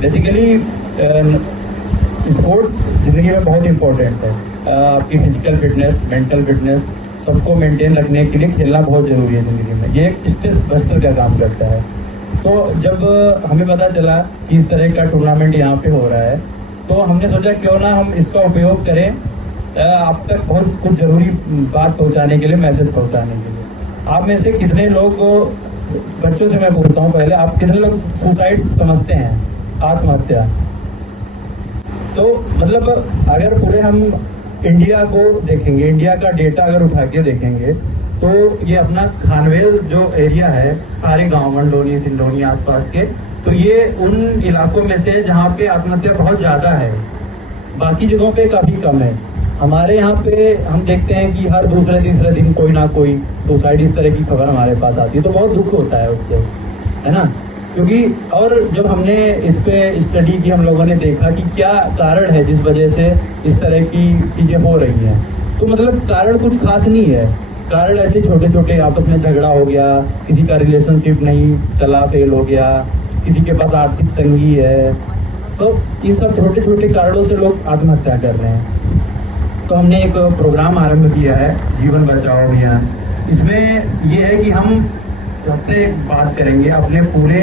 Basically sports जिंदगी में बहुत इम्पोर्टेंट है। आपकी फिजिकल फिटनेस, मेंटल फिटनेस सबको मेंटेन रखने के लिए खेलना बहुत जरूरी है जिंदगी में। ये एक स्ट्रेस बस्टर का काम करता है। तो जब हमें पता चला कि इस तरह का टूर्नामेंट यहाँ पे हो रहा है, तो हमने सोचा क्यों ना हम इसका उपयोग करें आप तक बहुत कुछ जरूरी बात पहुंचाने के लिए, मैसेज पहुंचाने के लिए। आप में से कितने लोग, बच्चों से मैं पूछता हूँ पहले, आप कितने लोग सुसाइड समझते हैं, आत्महत्या? तो मतलब अगर पूरे हम इंडिया को देखेंगे, इंडिया का डेटा अगर उठा के देखेंगे, तो ये अपना खानवेल जो एरिया है, सारे गांव मंडोनी, सिंडोनी आसपास के, तो ये उन इलाकों में से जहाँ पे आत्महत्या बहुत ज्यादा है। बाकी जगहों पे काफी कम है। हमारे यहाँ पे हम देखते हैं कि हर दूसरे तीसरे दिन कोई ना कोई सुसाइड, इस तरह की खबर हमारे पास आती है, तो बहुत दुख होता है उससे, है ना। क्योंकि और जब हमने इस पे स्टडी की, हम लोगों ने देखा कि क्या कारण है जिस वजह से इस तरह की चीजें हो रही हैं, तो मतलब कारण कुछ खास नहीं है। कारण ऐसे छोटे छोटे, आपस में झगड़ा हो गया, किसी का रिलेशनशिप नहीं चला, फेल हो गया, किसी के पास आर्थिक तंगी है, तो इन सब छोटे छोटे कारणों से लोग आत्महत्या कर रहे हैं। तो हमने एक प्रोग्राम आरंभ किया है, जीवन बचाओ अभियान। इसमें यह है कि हम सबसे बात करेंगे अपने पूरे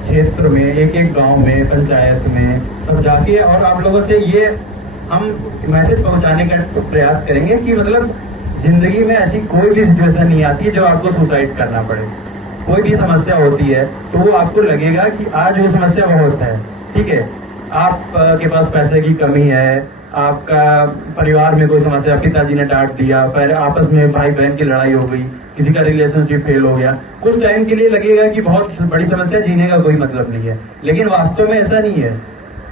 क्षेत्र में, एक एक गांव में, पंचायत में सब जाके, और आप लोगों से ये हम मैसेज पहुंचाने का प्रयास करेंगे कि मतलब जिंदगी में ऐसी कोई भी सिचुएशन नहीं आती है जो आपको सुसाइड करना पड़े। कोई भी समस्या होती है तो वो आपको लगेगा कि आज वो समस्या बहुत है, ठीक है, आप के पास पैसे की कमी है, आपका परिवार में कोई समस्या, पिताजी ने डांट दिया, फिर आपस में भाई बहन की लड़ाई हो गई, किसी का रिलेशनशिप फेल हो गया, कुछ टाइम के लिए लगेगा कि बहुत बड़ी समस्या, जीने का कोई मतलब नहीं है। लेकिन वास्तव में ऐसा नहीं है।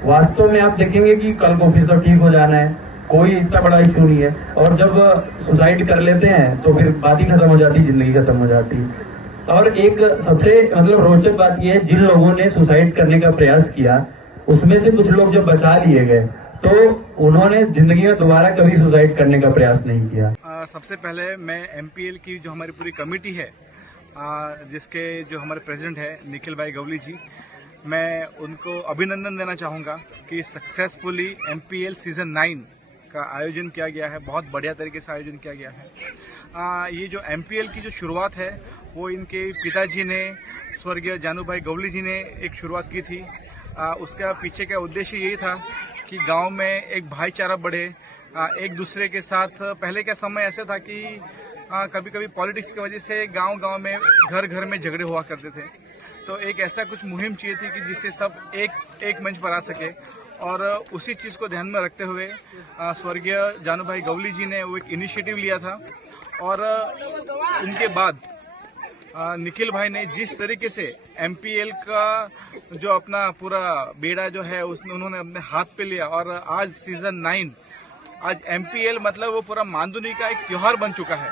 वास्तव में आप देखेंगे कि कल को फिर सब ठीक हो जाना है, कोई इतना बड़ा इशू नहीं है। और जब सुसाइड कर लेते हैं तो फिर बात ही खत्म हो जाती, जिंदगी खत्म हो जाती है। और एक सबसे मतलब रोचक बात यह है, जिन लोगों ने सुसाइड करने का प्रयास किया उसमें से कुछ लोग जब बचा लिए गए तो उन्होंने जिंदगी में दोबारा कभी सुसाइड करने का प्रयास नहीं किया। सबसे पहले मैं एमपीएल की जो हमारी पूरी कमेटी है, जिसके जो हमारे प्रेसिडेंट है निखिल भाई गवली जी, मैं उनको अभिनंदन देना चाहूँगा कि सक्सेसफुली एमपीएल सीजन 9 का आयोजन किया गया है। बहुत बढ़िया तरीके से आयोजन किया गया है। ये जो एमपीएल की जो शुरुआत है वो इनके पिताजी ने, स्वर्गीय जानू भाई गवली जी ने एक शुरुआत की थी। उसका पीछे का उद्देश्य यही था कि गांव में एक भाईचारा बढ़े, एक दूसरे के साथ। पहले का समय ऐसा था कि कभी कभी पॉलिटिक्स की वजह से गांव में, घर घर में झगड़े हुआ करते थे। तो एक ऐसा कुछ मुहिम चाहिए थी कि जिससे सब एक मंच पर आ सके, और उसी चीज़ को ध्यान में रखते हुए स्वर्गीय जानू भाई गवली जी ने वो एक इनिशिएटिव लिया था। और उनके बाद निखिल भाई ने जिस तरीके से एमपीएल का जो अपना पूरा बेड़ा जो है उसने उन्होंने अपने हाथ पे लिया, और आज सीजन 9, आज एमपीएल मतलब वो पूरा मानदुनी का एक त्योहार बन चुका है।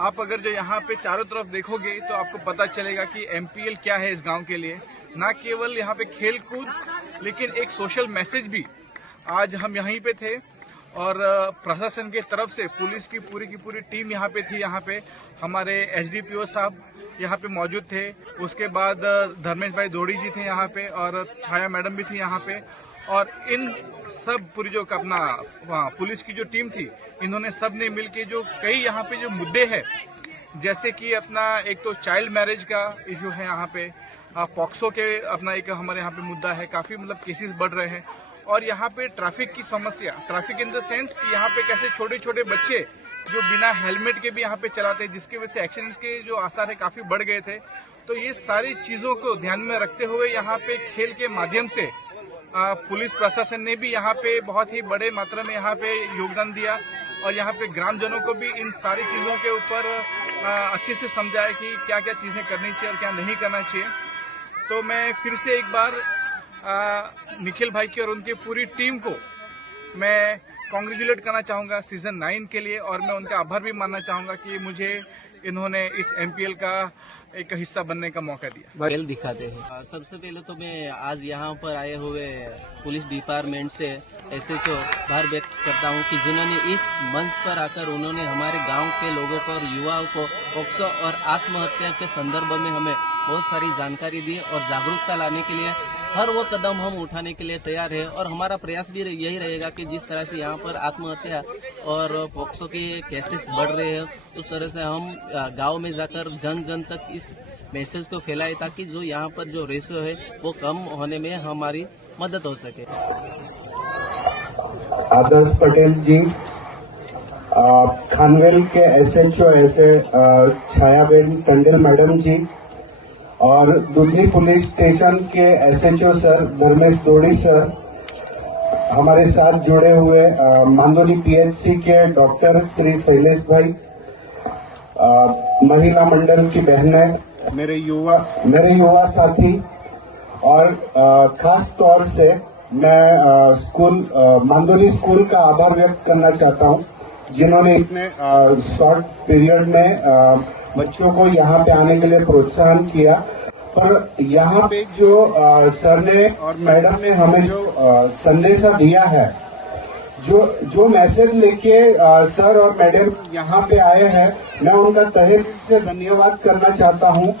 आप अगर जो यहाँ पे चारों तरफ देखोगे तो आपको पता चलेगा कि एमपीएल क्या है इस गांव के लिए। ना केवल यहाँ पे खेल कूद, लेकिन एक सोशल मैसेज भी। आज हम यहीं पे थे और प्रशासन की तरफ से पुलिस की पूरी टीम यहाँ पे थी। यहाँ पे हमारे एसडीपीओ साहब यहाँ पे मौजूद थे। उसके बाद धर्मेश भाई दोड़ी जी थे यहाँ पे, और छाया मैडम भी थी यहाँ पे। और इन सब पूरी जो अपना पुलिस की जो टीम थी, इन्होंने सब ने मिलके जो कई यहाँ पे जो मुद्दे हैं, जैसे कि अपना एक तो चाइल्ड मैरिज का इशू है यहाँ पे, पॉक्सो के अपना एक हमारे यहाँ पे मुद्दा है, काफी मतलब केसेस बढ़ रहे हैं। और यहाँ पे ट्रैफिक की समस्या, ट्रैफिक इन द सेंस कि यहाँ पे कैसे छोटे छोटे बच्चे जो बिना हेलमेट के भी यहाँ पे चलाते हैं, जिसकी वजह से एक्सीडेंट्स के जो आसार है काफी बढ़ गए थे। तो ये सारी चीजों को ध्यान में रखते हुए यहाँ पे खेल के माध्यम से पुलिस प्रशासन ने भी यहाँ पे बहुत ही बड़े मात्रा में यहाँ पे योगदान दिया, और यहाँ पे ग्रामजनों को भी इन सारी चीजों के ऊपर अच्छे से समझाया कि क्या क्या चीजें करनी चाहिए और क्या नहीं करना चाहिए। तो मैं फिर से एक बार निखिल भाई की और उनकी पूरी टीम को मैं कॉन्ग्रेचुलेट करना चाहूँगा सीजन 9 के लिए, और मैं उनका आभार भी मानना चाहूँगा कि मुझे इन्होंने इस एमपीएल का एक हिस्सा बनने का मौका दिया। खेल दिखाते हैं। सबसे पहले तो मैं आज यहाँ पर आए हुए पुलिस डिपार्टमेंट से एसएचओ आभार व्यक्त करता हूँ कि जिन्होंने इस मंच पर आकर उन्होंने हमारे गांव के लोगों को और युवाओं को पॉक्सो और आत्महत्या के संदर्भ में हमें बहुत सारी जानकारी दी और जागरूकता लाने के लिए हर वो कदम हम उठाने के लिए तैयार है और हमारा प्रयास भी यही रहेगा कि जिस तरह से यहाँ पर आत्महत्या और पोक्सो के केसेस बढ़ रहे हैं उस तरह से हम गांव में जाकर जन जन तक इस मैसेज को फैलाए ताकि जो यहाँ पर जो रेशियो है वो कम होने में हमारी मदद हो सके। आदर्श पटेल जी, खानवेल के SHO ऐसे छायाबेन टंडन मैडम जी और दुधनी पुलिस स्टेशन के SHO सर धर्मेश दोड़ी सर, हमारे साथ जुड़े हुए मांदोली PHC के डॉक्टर श्री शैलेश भाई, महिला मंडल की बहनें, मेरे युवा साथी और खास तौर से मैं मांदोली स्कूल का आभार व्यक्त करना चाहता हूं जिन्होंने इतने शॉर्ट पीरियड में बच्चों को यहाँ पे आने के लिए प्रोत्साहन किया। पर यहाँ पे जो सर ने और मैडम ने हमें जो संदेशा दिया है, जो मैसेज लेके सर और मैडम यहाँ पे आए हैं, मैं उनका तहे दिल से धन्यवाद करना चाहता हूँ।